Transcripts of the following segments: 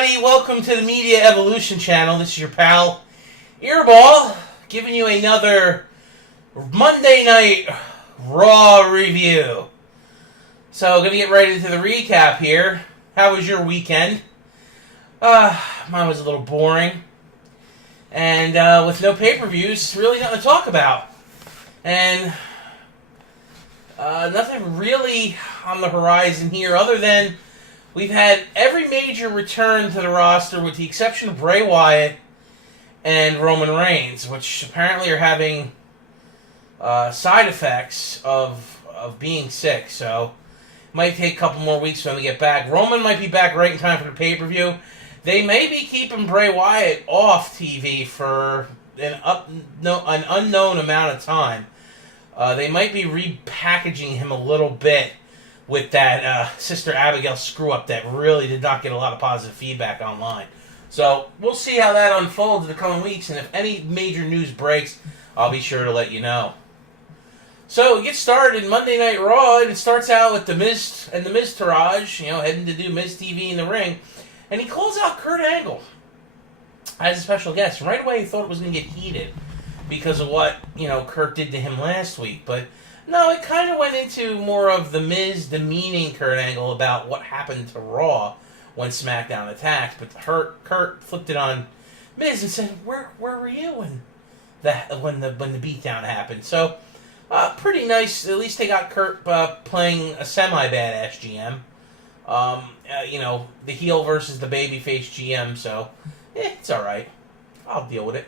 everybody. Welcome to the Media Evolution channel. This is your pal, Eirbal, giving you another Monday Night Raw review. So, going to get right into the recap here. How was your weekend? Mine was a little boring. And with no pay-per-views, really nothing to talk about. And nothing really on the horizon here other than we've had every major return to the roster with the exception of Bray Wyatt and Roman Reigns, which apparently are having side effects of being sick. So it might take a couple more weeks for them to get back. Roman might be back right in time for the pay-per-view. They may be keeping Bray Wyatt off TV for an unknown amount of time. They might be repackaging him a little bit with that Sister Abigail screw-up that really did not get a lot of positive feedback online. So we'll see how that unfolds in the coming weeks, and if any major news breaks, I'll be sure to let you know. So we get started in Monday Night Raw, and it starts out with The Miz and The Miztourage, heading to do Miz TV in the ring. And he calls out Kurt Angle as a special guest. Right away, he thought it was going to get heated because of what, Kurt did to him last week. But no, it kind of went into more of The Miz demeaning Kurt Angle about what happened to Raw when SmackDown attacked. But Kurt flipped it on Miz and said, "Where were you when the beatdown happened?" So, pretty nice. At least they got Kurt playing a semi-badass GM. The heel versus the babyface GM, so it's alright. I'll deal with it.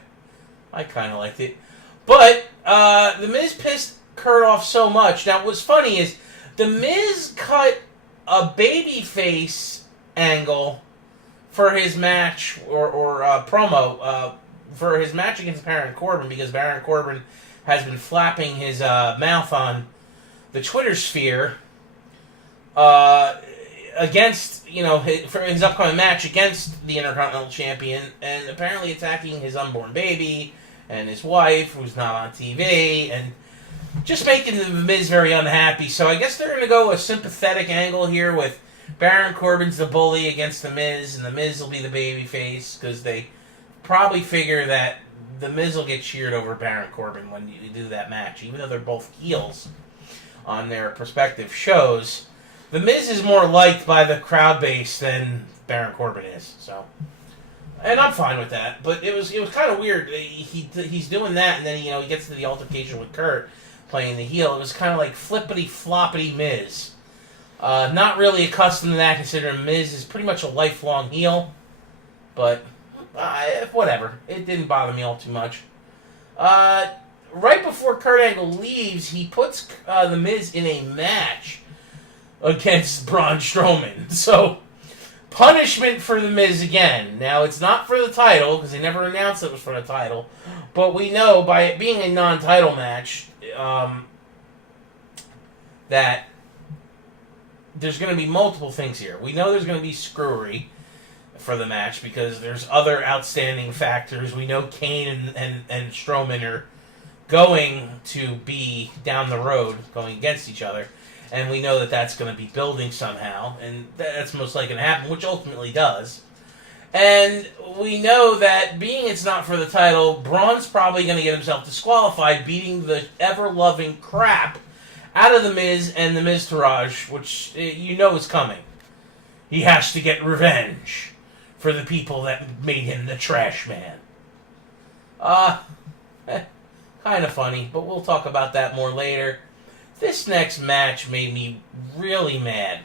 I kind of liked it. But, The Miz pissed Kurt off so much. Now, what's funny is, The Miz cut a babyface angle for his match, or promo, for his match against Baron Corbin, because Baron Corbin has been flapping his mouth on the Twitter sphere, against, for his upcoming match against the Intercontinental Champion, and apparently attacking his unborn baby and his wife, who's not on TV, and just making The Miz very unhappy. So I guess they're going to go a sympathetic angle here with Baron Corbin's the bully against The Miz, and The Miz will be the babyface, because they probably figure that The Miz will get cheered over Baron Corbin when you do that match, even though they're both heels on their respective shows. The Miz is more liked by the crowd base than Baron Corbin is, so, and I'm fine with that. But it was kind of weird. He's doing that, and then he gets to the altercation with Kurt playing the heel. It was kind of like flippity floppity Miz. Not really accustomed to that, considering Miz is pretty much a lifelong heel. But whatever, it didn't bother me all too much. Right before Kurt Angle leaves, he puts the Miz in a match against Braun Strowman. So, punishment for The Miz again. Now, it's not for the title, because they never announced it was for the title, but we know, by it being a non-title match, that there's going to be multiple things here. We know there's going to be screwery for the match, because there's other outstanding factors. We know Kane and Strowman are going to be down the road, going against each other. And we know that that's going to be building somehow, and that's most likely going to happen, which ultimately does. And we know that, being it's not for the title, Braun's probably going to get himself disqualified, beating the ever-loving crap out of The Miz and The Miztourage, which is coming. He has to get revenge for the people that made him the trash man. Kind of funny, but we'll talk about that more later. This next match made me really mad.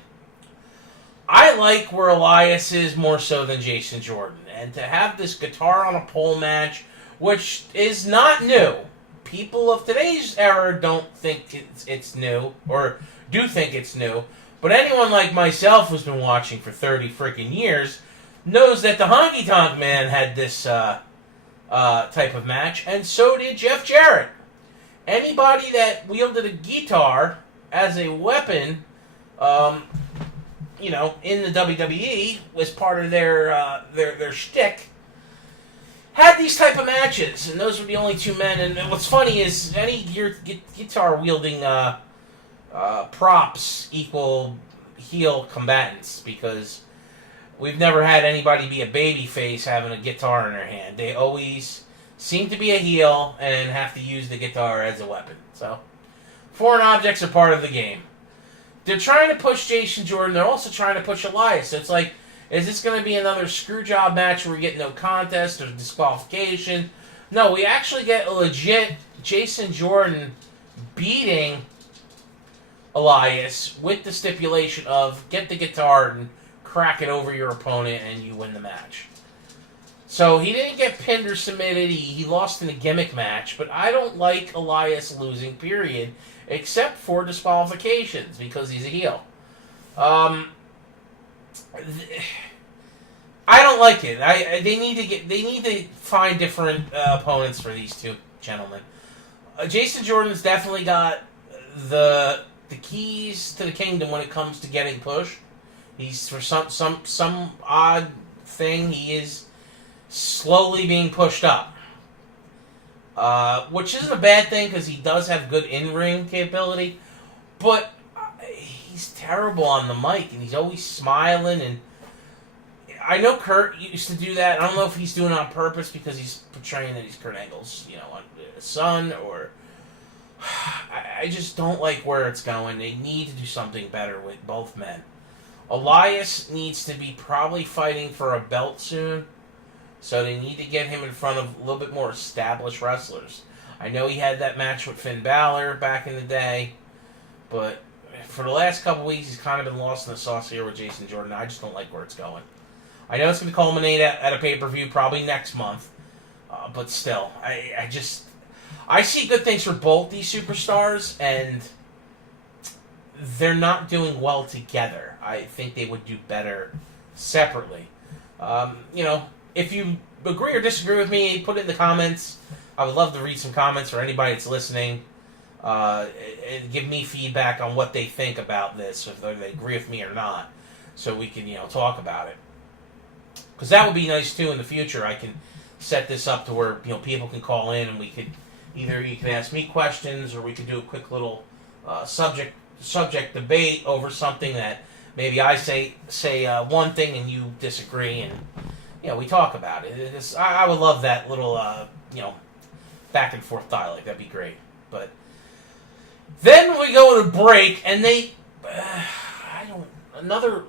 I like where Elias is more so than Jason Jordan. And to have this guitar on a pole match, which is not new. People of today's era don't think it's new, or do think it's new. But anyone like myself who's been watching for 30 freaking years knows that the Honky Tonk Man had this type of match, and so did Jeff Jarrett. Anybody that wielded a guitar as a weapon, in the WWE, was part of their shtick, had these type of matches, and those were the only two men. And what's funny is any guitar wielding props equal heel combatants, because we've never had anybody be a babyface having a guitar in their hand. They always seem to be a heel and have to use the guitar as a weapon. So, foreign objects are part of the game. They're trying to push Jason Jordan. They're also trying to push Elias. So it's like, is this going to be another screw job match where we get no contest or disqualification? No, we actually get a legit Jason Jordan beating Elias with the stipulation of get the guitar and crack it over your opponent and you win the match. So he didn't get pinned or submitted. He lost in a gimmick match, but I don't like Elias losing, period, except for disqualifications because he's a heel. I don't like it. They need to find different opponents for these two gentlemen. Jason Jordan's definitely got the keys to the kingdom when it comes to getting pushed. He's for some odd thing he is slowly being pushed up, which isn't a bad thing because he does have good in-ring capability, but he's terrible on the mic and he's always smiling. And I know Kurt used to do that. I don't know if he's doing it on purpose because he's portraying that he's Kurt Angle's, son, or I just don't like where it's going. They need to do something better with both men. Elias needs to be probably fighting for a belt soon, so they need to get him in front of a little bit more established wrestlers. I know he had that match with Finn Balor back in the day, but for the last couple weeks, he's kind of been lost in the sauce here with Jason Jordan. I just don't like where it's going. I know it's going to culminate at a pay-per-view probably next month, but still, I see good things for both these superstars, and they're not doing well together. I think they would do better separately. If you agree or disagree with me, put it in the comments. I would love to read some comments for anybody that's listening, and give me feedback on what they think about this, if they agree with me or not, so we can talk about it. Because that would be nice too in the future. I can set this up to where people can call in and we could either you can ask me questions or we could do a quick little subject debate over something that maybe I say one thing and you disagree, and we talk about it. I would love that little back and forth dialogue. That'd be great. But then we go to break and they another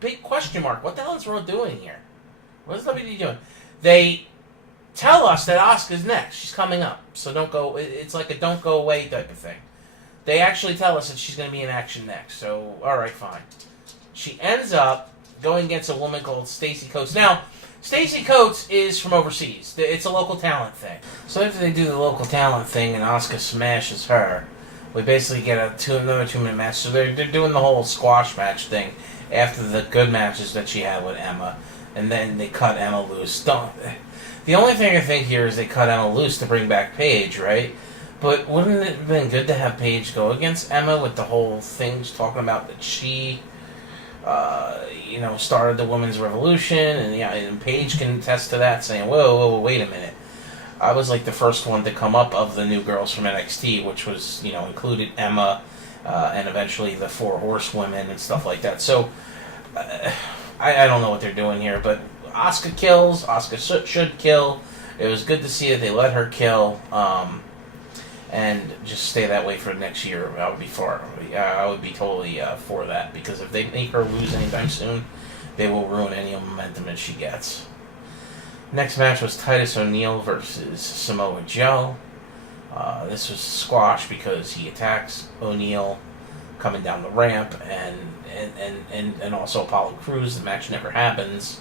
big question mark. What the hell is Raw doing here? What is WWE doing? They tell us that Asuka's next. She's coming up. So don't go. It's like a don't go away type of thing. They actually tell us that she's going to be in action next. So, all right, fine. She ends up going against a woman called Stacey Coates. Now, Stacey Coates is from overseas. It's a local talent thing. So after they do the local talent thing and Asuka smashes her, we basically get another 2-minute match. So they're doing the whole squash match thing after the good matches that she had with Emma. And then they cut Emma loose. The only thing I think here is they cut Emma loose to bring back Paige, right? But wouldn't it have been good to have Paige go against Emma with the whole things talking about that she, started the women's revolution, and Paige can attest to that, saying, whoa, wait a minute. I was like the first one to come up of the new girls from NXT, which was, included Emma, and eventually the 4 horsewomen and stuff like that. So, I don't know what they're doing here, but Asuka kills. Asuka should kill. It was good to see that they let her kill, and just stay that way for next year. I would be totally for that, because if they make her lose anytime soon, they will ruin any momentum that she gets. Next match was Titus O'Neil versus Samoa Joe. This was squash because he attacks O'Neil coming down the ramp, and also Apollo Crews. The match never happens,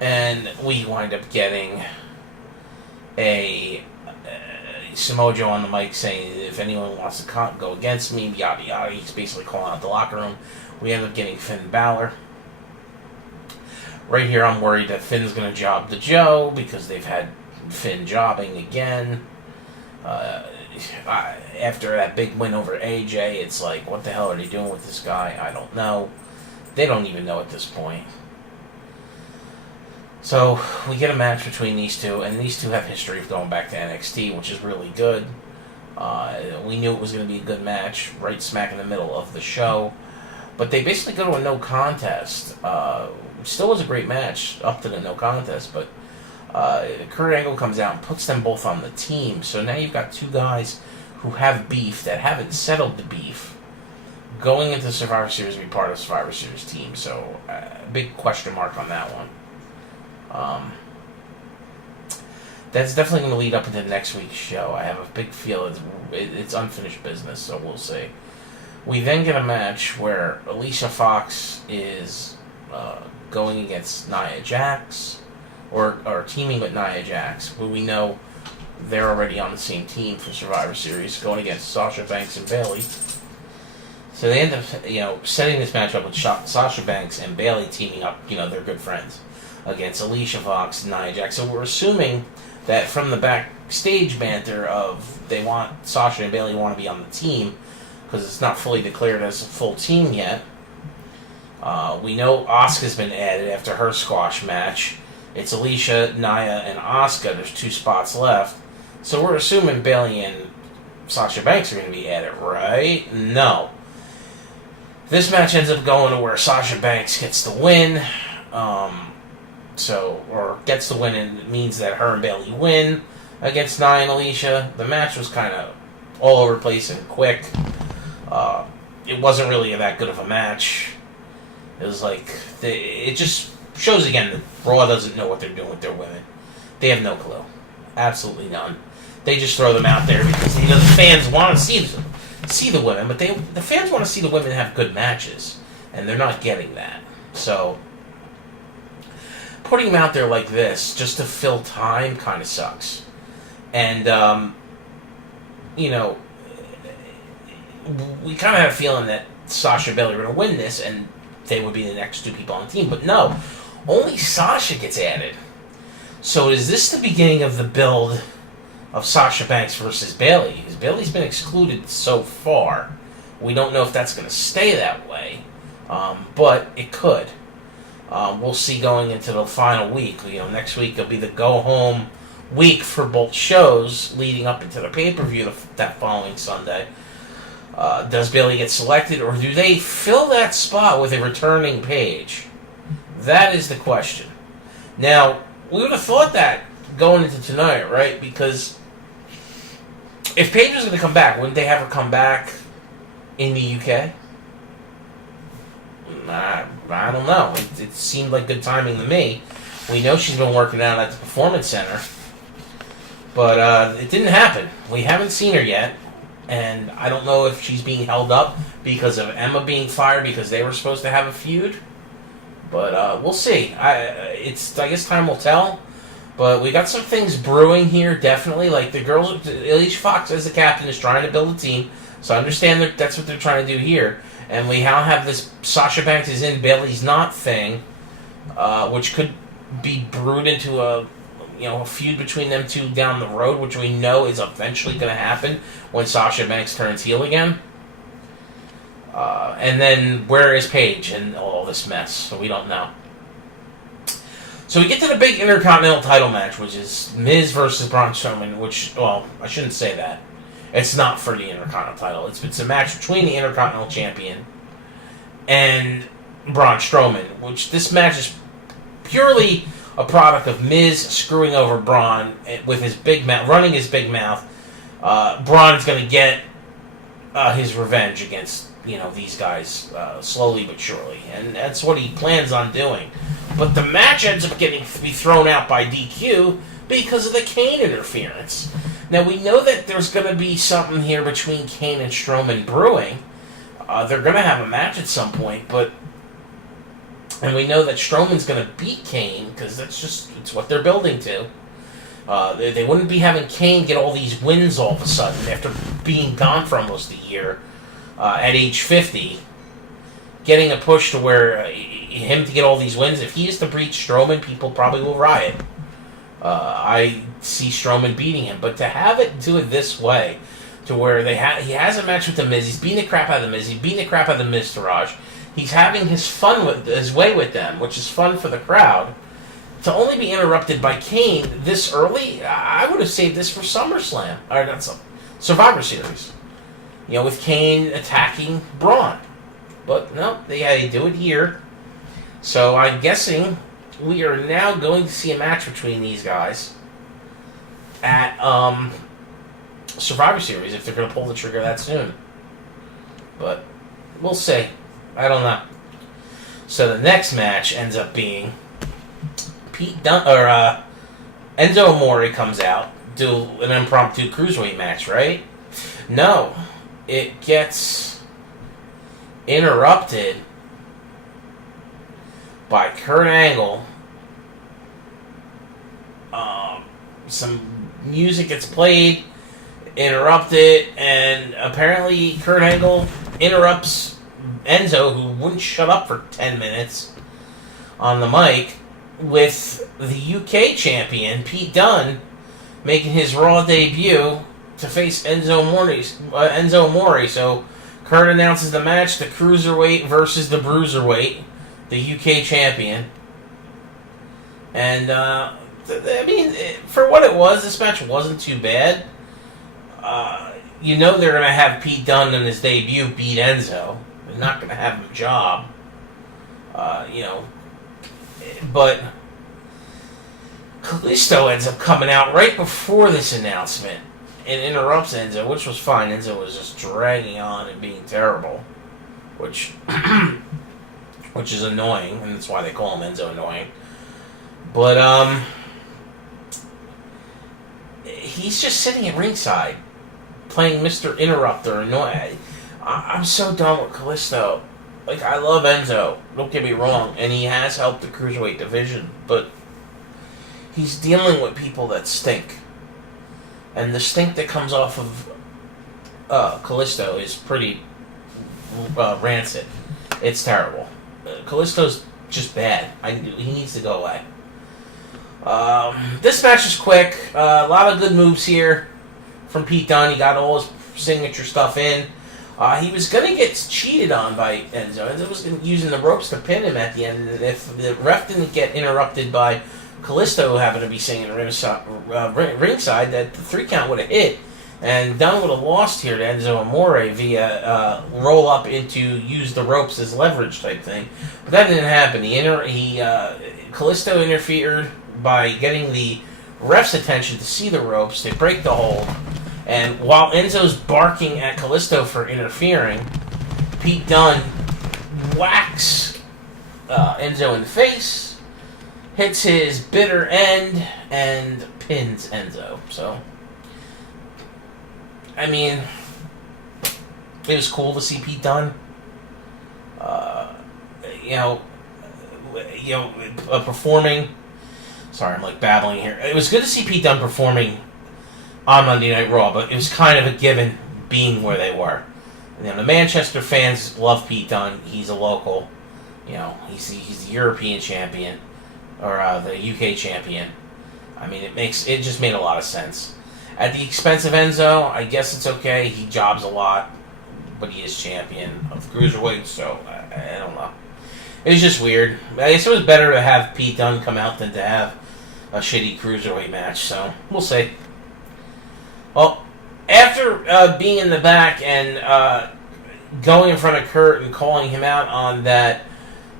and we wind up getting a Samoa Joe on the mic saying if anyone wants to go against me, yada yada. He's basically calling out the locker room. We end up getting Finn Balor. Right here, I'm worried that Finn's going to job the Joe because they've had Finn jobbing again. After that big win over AJ, it's like, what the hell are they doing with this guy? I don't know. They don't even know at this point. So, we get a match between these two, and these two have history of going back to NXT, which is really good. We knew it was going to be a good match, right smack in the middle of the show. But they basically go to a no contest. Still was a great match up to the no contest, but Kurt Angle comes out and puts them both on the team. So now you've got two guys who have beef that haven't settled the beef going into Survivor Series to be part of Survivor Series team. So big question mark on that one. That's definitely going to lead up into next week's show. I have a big feel it's unfinished business, so we'll see. We then get a match where Alicia Fox is going against Nia Jax, or teaming with Nia Jax, but we know they're already on the same team for Survivor Series, going against Sasha Banks and Bayley. So they end up, setting this match up with Sasha Banks and Bayley teaming up. They're good friends against Alicia Fox and Nia Jax. So we're assuming that from the backstage banter of Sasha and Bayley want to be on the team because it's not fully declared as a full team yet. We know Asuka's been added after her squash match. It's Alicia, Nia, and Asuka. There's 2 spots left. So we're assuming Bayley and Sasha Banks are going to be added, right? No. This match ends up going to where Sasha Banks gets the win. Gets the win, and it means that her and Bayley win against Nia and Alicia. The match was kind of all over the place and quick. It wasn't really that good of a match. It was like, it just shows again that Raw doesn't know what they're doing with their women. They have no clue. Absolutely none. They just throw them out there because the fans want to see the women, but the fans want to see the women have good matches, and they're not getting that. So putting them out there like this just to fill time kind of sucks. And we kind of had a feeling that Sasha and Bayley were going to win this, and they would be the next 2 people on the team. But no, only Sasha gets added. So is this the beginning of the build of Sasha Banks versus Bayley? Because Bayley's been excluded so far. We don't know if that's going to stay that way, but it could. We'll see going into the final week. Next week will be the go-home week for both shows leading up into the pay-per-view that following Sunday. Does Bayley get selected, or do they fill that spot with a returning Paige? That is the question. Now, we would have thought that going into tonight, right? Because if Paige was going to come back, wouldn't they have her come back in the UK? I don't know. It seemed like good timing to me. We know she's been working out at the Performance Center, but it didn't happen. We haven't seen her yet. And I don't know if she's being held up because of Emma being fired because they were supposed to have a feud. But we'll see. I guess time will tell. But we got some things brewing here, definitely. Like the girls, Alicia Fox as the captain is trying to build a team. So I understand that's what they're trying to do here. And we now have this Sasha Banks is in, Bayley's not thing, which could be brewed into a feud between them 2 down the road, which we know is eventually going to happen when Sasha Banks turns heel again. And then where is Paige and all this mess? So we don't know. So we get to the big Intercontinental title match, which is Miz versus Braun Strowman, which, well, I shouldn't say that. It's not for the Intercontinental title. It's a match between the Intercontinental Champion and Braun Strowman, which this match is purely a product of Miz screwing over Braun with his big mouth, running his big mouth. Braun's going to get his revenge against these guys slowly but surely, and that's what he plans on doing. But the match ends up getting to be thrown out by DQ because of the Kane interference. Now we know that there's going to be something here between Kane and Strowman brewing. They're going to have a match at some point, and we know that Strowman's going to beat Kane because it's what they're building to. They wouldn't be having Kane get all these wins all of a sudden after being gone for almost a year at age 50, getting a push to where him to get all these wins. If he is to beat Strowman, people probably will riot. I see Strowman beating him, but to have it do it this way, to where he has a match with the Miz, he's beating the crap out of the Miz, he's beating the crap out of the Miztourage, he's having his way with them, which is fun for the crowd. To only be interrupted by Kane this early, I would have saved this for SummerSlam, or not Survivor Series. With Kane attacking Braun. But no, they do it here. So I'm guessing we are now going to see a match between these guys at Survivor Series if they're going to pull the trigger that soon. But we'll see. I don't know. So the next match ends up being Enzo Amore comes out, do an impromptu cruiserweight match, right? No, it gets interrupted by Kurt Angle. Some music gets played, interrupted, and apparently Kurt Angle interrupts Enzo, who wouldn't shut up for 10 minutes on the mic, with the UK champion, Pete Dunne, making his Raw debut to face Enzo Amore. So Kurt announces the match, the Cruiserweight versus the Bruiserweight, the UK champion. And, I mean, for what it was, this match wasn't too bad. You know they're going to have Pete Dunne in his debut beat Enzo. They're not going to have him job. But Kalisto ends up coming out right before this announcement and interrupts Enzo, which was fine. Enzo was just dragging on and being terrible, which is annoying, and that's why they call him Enzo Annoying. But he's just sitting at ringside playing Mr. Interrupter. I'm so done with Kalisto. Like, I love Enzo, don't get me wrong, and he has helped the Cruiserweight division, but he's dealing with people that stink. And the stink that comes off of Kalisto is pretty rancid. It's terrible. Kalisto's just bad. He needs to go away. This match is quick. A lot of good moves here from Pete Dunne. He got all his signature stuff in. He was going to get cheated on by Enzo. Enzo was using the ropes to pin him at the end. And if the ref didn't get interrupted by Kalisto, who happened to be singing ringside, that the 3 count would have hit. And Dunne would have lost here to Enzo Amore via roll up into use the ropes as leverage type thing. But that didn't happen. Kalisto interfered by getting the ref's attention to see the ropes. They break the hold. And while Enzo's barking at Kalisto for interfering, Pete Dunne whacks Enzo in the face, hits his bitter end, and pins Enzo. So, I mean, it was cool to see Pete Dunne, performing. Sorry, I'm like babbling here. It was good to see Pete Dunne performing on Monday Night Raw, but it was kind of a given being where they were. The Manchester fans love Pete Dunne. He's a local. He's the European champion, or the UK champion. I mean, it just made a lot of sense. At the expense of Enzo, I guess it's okay. He jobs a lot, but he is champion of Cruiserweight, so I don't know. It was just weird. I guess it was better to have Pete Dunne come out than to have a shitty Cruiserweight match, so we'll see. Well, after being in the back and going in front of Kurt and calling him out on that,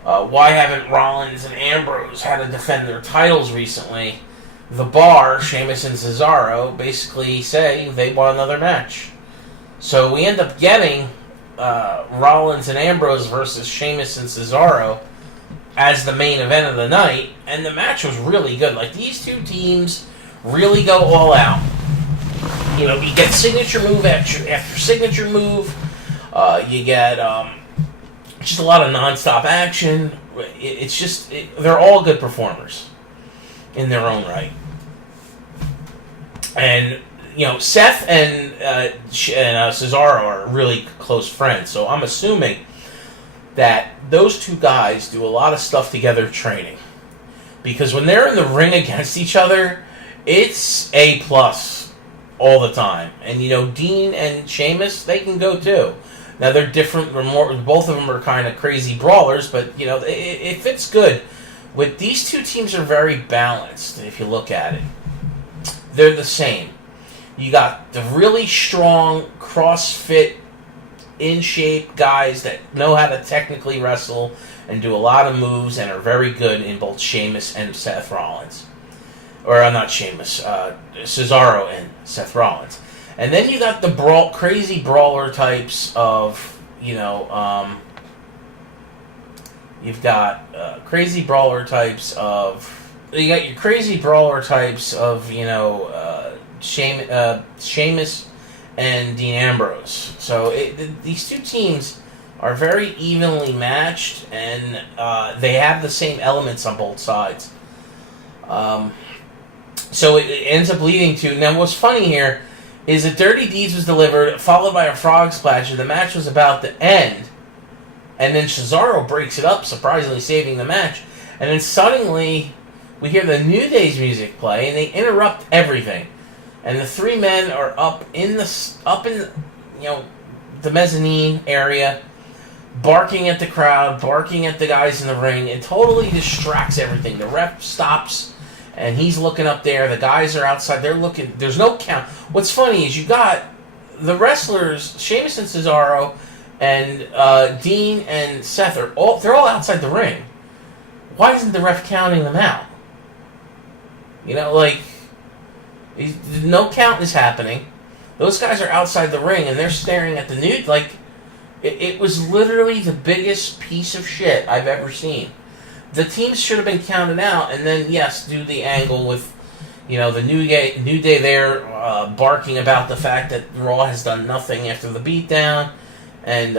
why haven't Rollins and Ambrose had to defend their titles recently, the Bar, Sheamus and Cesaro, basically say they want another match. So we end up getting Rollins and Ambrose versus Sheamus and Cesaro as the main event of the night, and the match was really good. Like, these two teams really go all out. You get signature move after signature move. You get just a lot of non-stop action. They're all good performers in their own right. And, Seth and Cesaro are really close friends, so I'm assuming that those two guys do a lot of stuff together training. Because when they're in the ring against each other, it's A+ all the time. And, Dean and Sheamus, they can go too. Now, they're different. Both of them are kind of crazy brawlers, but, it fits good. With these two teams are very balanced, if you look at it. They're the same. You got the really strong CrossFit in shape guys that know how to technically wrestle and do a lot of moves and are very good in both Sheamus and Seth Rollins. Or not Sheamus, Cesaro and Seth Rollins. And then you got the crazy brawler types of, you got your crazy brawler types of, Sheamus and Dean Ambrose. So these two teams are very evenly matched, and they have the same elements on both sides. So it ends up leading to... Now, what's funny here is that Dirty Deeds was delivered, followed by a frog splash, and the match was about to end. And then Cesaro breaks it up, surprisingly saving the match. And then suddenly, we hear the New Day's music play, and they interrupt everything. And the three men are up in the mezzanine area, barking at the crowd, barking at the guys in the ring, and totally distracts everything. The ref stops, and he's looking up there. The guys are outside. They're looking. There's no count. What's funny is you got the wrestlers, Sheamus and Cesaro, and Dean and Seth they're all outside the ring. Why isn't the ref counting them out? No count is happening. Those guys are outside the ring, and they're staring at the nude. It was literally the biggest piece of shit I've ever seen. The teams should have been counted out, and then, yes, do the angle with, the New Day there barking about the fact that Raw has done nothing after the beatdown, and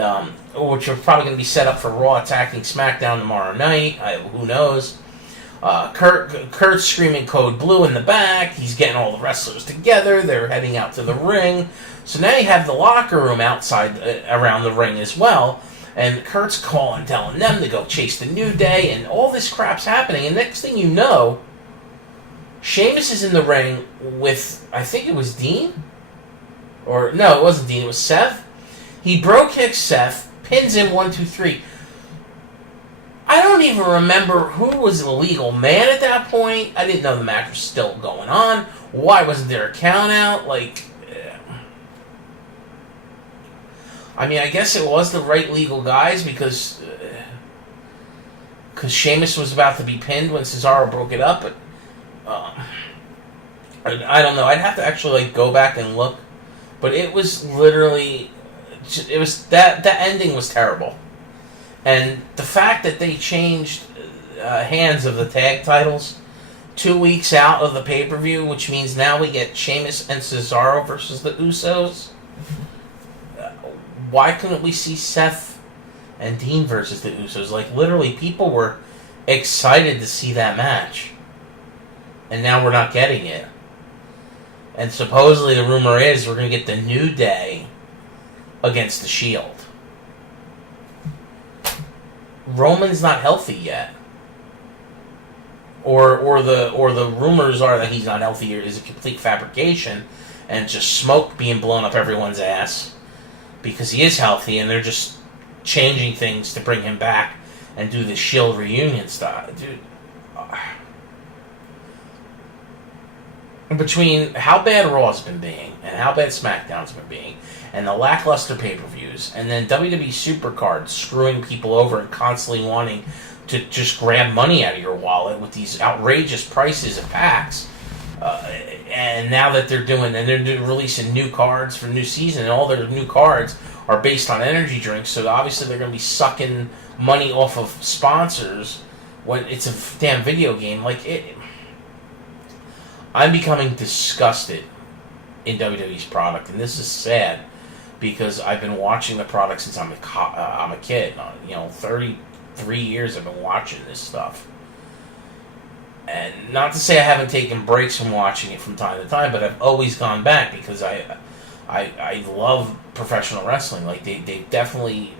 which are probably going to be set up for Raw attacking SmackDown tomorrow night. Who knows? Kurt's screaming Code Blue in the back. He's getting all the wrestlers together. They're heading out to the ring. So now you have the locker room outside around the ring as well. And Kurt's telling them to go chase the New Day. And all this crap's happening. And next thing you know, Sheamus is in the ring with, I think it was Dean? Or, no, it wasn't Dean. It was Seth. He bro kicks Seth, pins him 1, 2, 3. I don't even remember who was the legal man at that point. I didn't know the match was still going on. Why wasn't there a count out? I guess it was the right legal guys because Sheamus was about to be pinned when Cesaro broke it up. But I don't know. I'd have to actually go back and look. But it was literally, that ending was terrible. And the fact that they changed hands of the tag titles 2 weeks out of the pay-per-view, which means now we get Sheamus and Cesaro versus the Usos. Why couldn't we see Seth and Dean versus the Usos? Literally, people were excited to see that match. And now we're not getting it. And supposedly the rumor is we're going to get the New Day against the Shield. Roman's not healthy yet, or the rumors are that he's not healthy is a complete fabrication, and just smoke being blown up everyone's ass, because he is healthy, and they're just changing things to bring him back and do the Shield reunion style, dude. Between how bad Raw's been being and how bad SmackDown's been being, and the lackluster pay-per-views, and then WWE Supercards screwing people over and constantly wanting to just grab money out of your wallet with these outrageous prices of packs, and now that they're releasing new cards for new season, and all their new cards are based on energy drinks, so obviously they're going to be sucking money off of sponsors when it's a damn video game. I'm becoming disgusted in WWE's product, and this is sad because I've been watching the product since I'm a kid. 33 years I've been watching this stuff. And not to say I haven't taken breaks from watching it from time to time, but I've always gone back because I love professional wrestling. They definitely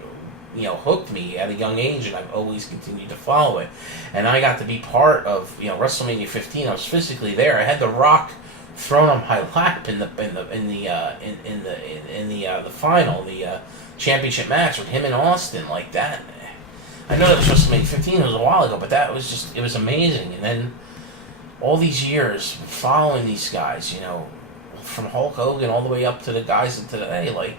hooked me at a young age, and I've always continued to follow it. And I got to be part of WrestleMania 15. I was physically there. I had The Rock thrown on my lap in the final, the championship match with him and Austin, like that. I know that was WrestleMania 15. It was a while ago, but that was it was amazing. And then all these years following these guys, from Hulk Hogan all the way up to the guys of today,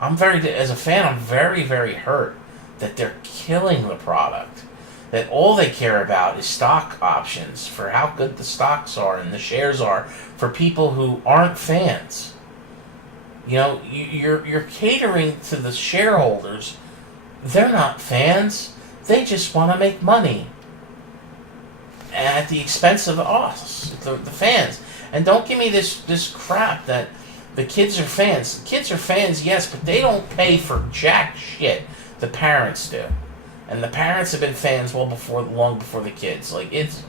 as a fan, I'm very, very hurt that they're killing the product. That all they care about is stock options for how good the stocks are and the shares are for people who aren't fans. You know, you're catering to the shareholders. They're not fans. They just want to make money at the expense of us, the fans. And don't give me this crap that the kids are fans. The kids are fans, yes, but they don't pay for jack shit. The parents do. And the parents have been fans long before the kids. Like, it's...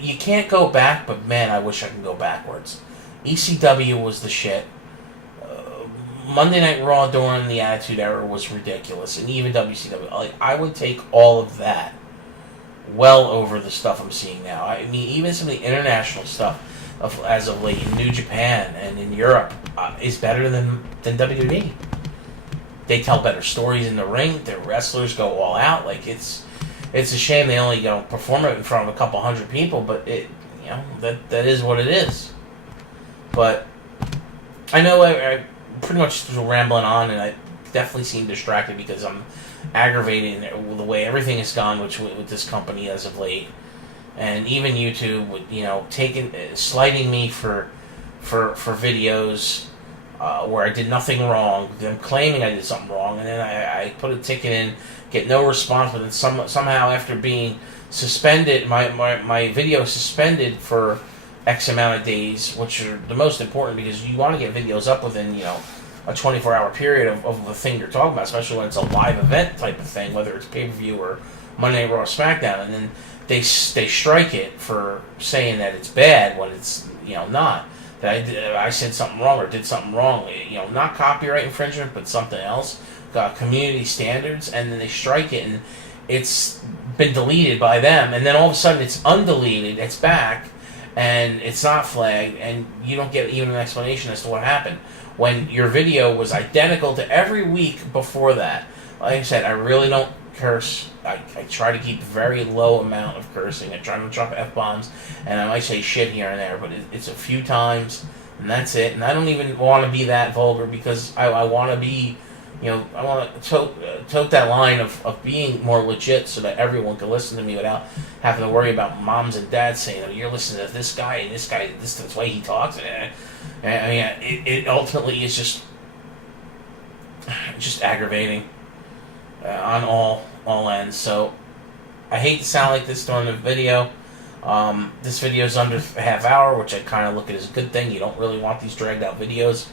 You can't go back, but man, I wish I could go backwards. ECW was the shit. Monday Night Raw during the Attitude Era was ridiculous. And even WCW. Like, I would take all of that well over the stuff I'm seeing now. I mean, even some of the international stuff as of late in New Japan and in Europe is better than WWE. They tell better stories in the ring. Their wrestlers go all out. Like, it's a shame they only perform it in front of a couple hundred people, but that is what it is. But I know I pretty much was rambling on, and I definitely seem distracted because I'm aggravated with the way everything has gone with this company as of late, and even YouTube with slighting me for videos where I did nothing wrong, them claiming I did something wrong, and then I put a ticket in, get no response, but then somehow after being suspended, my video suspended for X amount of days, which are the most important because you want to get videos up within a 24-hour period of the thing you're talking about, especially when it's a live event type of thing, whether it's pay-per-view or Monday Night Raw, SmackDown, and then they strike it for saying that it's bad when it's not. That I said something wrong or did something wrong, not copyright infringement, but something else, community standards, and then they strike it, and it's been deleted by them, and then all of a sudden it's undeleted, it's back, and it's not flagged, and you don't get even an explanation as to what happened when your video was identical to every week before that. Like I said, I really don't curse. I try to keep a very low amount of cursing. I try not to drop F-bombs, and I might say shit here and there, but it's a few times, and that's it. And I don't even want to be that vulgar because I want to be, I want to tote that line of being more legit so that everyone can listen to me without having to worry about moms and dads saying, you're listening to this guy, and this guy, this is the way he talks. I mean, it ultimately is just aggravating on all ends. So I hate to sound like this during the video. This video is under a half hour, which I kind of look at as a good thing. You don't really want these dragged out videos.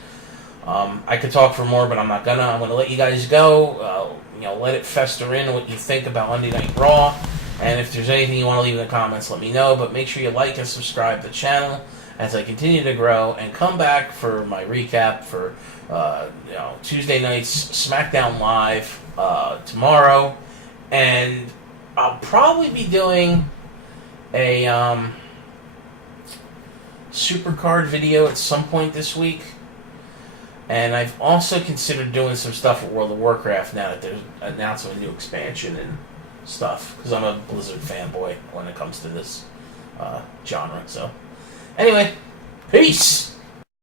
I could talk for more, but I'm not gonna. I'm gonna let you guys go. Let it fester in what you think about Monday Night Raw. And if there's anything you want to leave in the comments, let me know. But make sure you like and subscribe to the channel as I continue to grow, and come back for my recap for Tuesday night's SmackDown Live tomorrow, and I'll probably be doing a Supercard video at some point this week. And I've also considered doing some stuff with World of Warcraft now that there's announcing a new expansion and stuff, because I'm a Blizzard fanboy when it comes to this genre. So, anyway, peace!